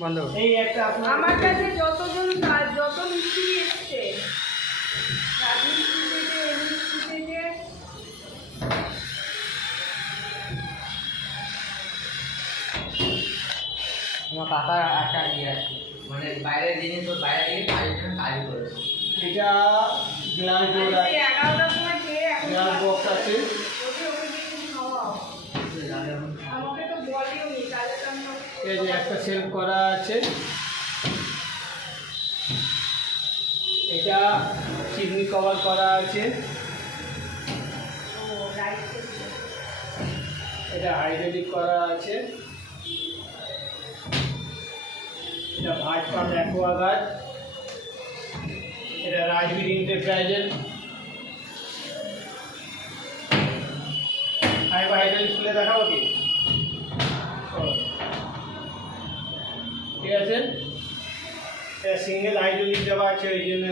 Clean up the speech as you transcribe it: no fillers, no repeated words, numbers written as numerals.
বন্ধ। এই একটা আপনার আমার কাছে যতজন যত মিস্ত্রি এসছে রাজমিস্ত্রি থেকে এমনিস্ত্রি থেকে আমার কাকার একটা ইয়ে আছে, মানে বাইরের জিনিস তো বাইরে গিয়ে কাজ করেছে। এটা গ্লাস ডোর আছে, 11টার সময় খেয়ে এখন গ্লাস বক্স আছে। ওকে দিয়ে কিছু খাওয়াও। আমাকে তো বলেও নি, তাহলে তো আমি ওকে- এই যে একটা সেলফ করা আছে, এটা চিমনি কভার করা আছে, ও, রাইট করছে। এটা হাইড্রোলিক করা আছে, এটা ভাট পাম্প অ্যাকোয়াগার্ড, এটা রাজবীর এন্টারপ্রাইজের হাইড্রোলিক খুলে দেখাবো কি? চলো। ঠিক আছে, এটা সিঙ্গেল হাইড্রোলিক দেওয়া আছে, ওই জন্য